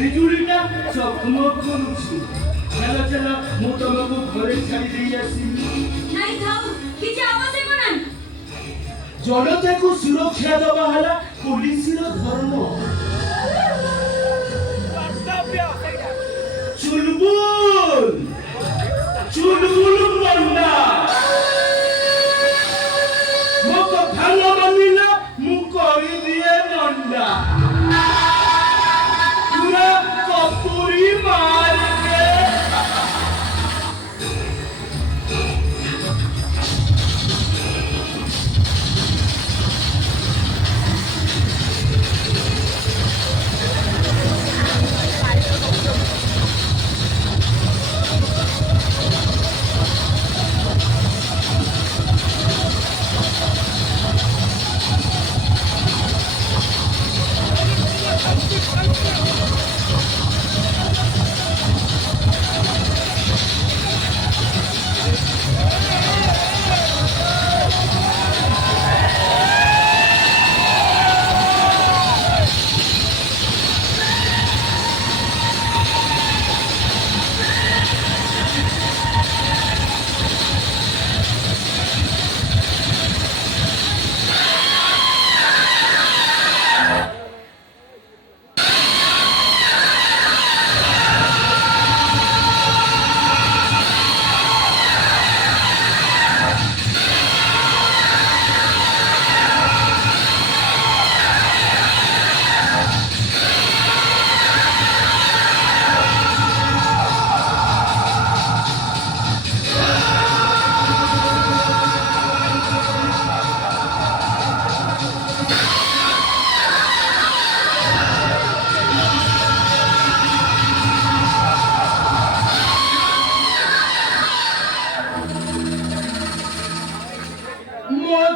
বিজুড়িটা চকমক করুছি। চলো চলো ମୁଁ ତମକୁ ଘରେ ଛାଡ଼ି ଦେଇ ଆସିବି। ନାଇଁ ଥାଉ କିଛି ଆବଶ୍ୟକ ନାହିଁ। ଜନତାକୁ ସୁରକ୍ଷା ଦେବା ହେଲା ପୋଲିସର ଧର୍ମ। ଚୁଲବୁଲ ଚୁଲବୁଲ ପଣ୍ଡା ମୋ କଥା ନ ମାନିଲେ ମୁଁ କରିଦିଏ ନଣ୍ଡା। ପୁରା କପୁରୀ ମାରିକେ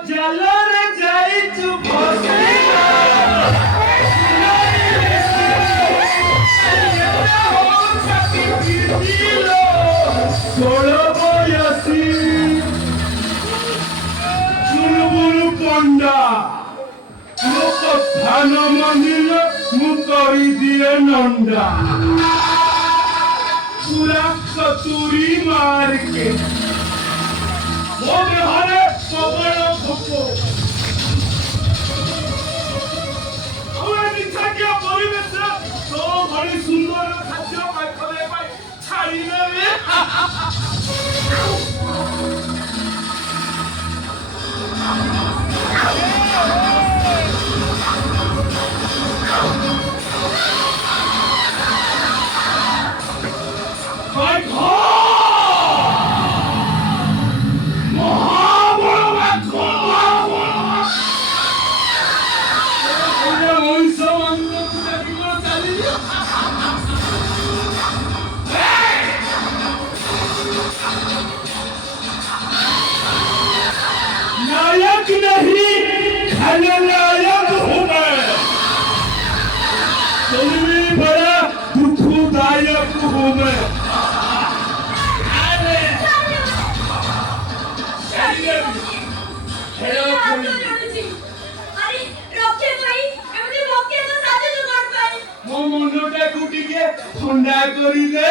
ଜଲରେ ଯାଇଛୁ ଷୋଳ ବୟସୀ ଚୁଲବୁଲ ପଣ୍ଡା ମୋ କଥା ନ ମାନିଲେ ମୁଁ କରିଦିଏ ନଣ୍ଡା। ପୁରା କତୁରୀ ମାରିକେ ମୋ ଦେହରେ ପ୍ରବଳ ଭୋକ। ଆଉ ଏ ନିଛାଟିଆ ପରିବେଶରେ ତୋ ଭଳି ସୁନ୍ଦର ଖାଦ୍ୟ ପାଖରେ ପାଇଁ ଛାଡ଼ିଦେବେ। नायक नहीं खलनायक हूँ मैं, तुम भी बड़ा दुखदायक हूँ मैं। ମୋ ମୁଣ୍ଡଟାକୁ ଟିକେ ଥଣ୍ଡା କରିଦେ।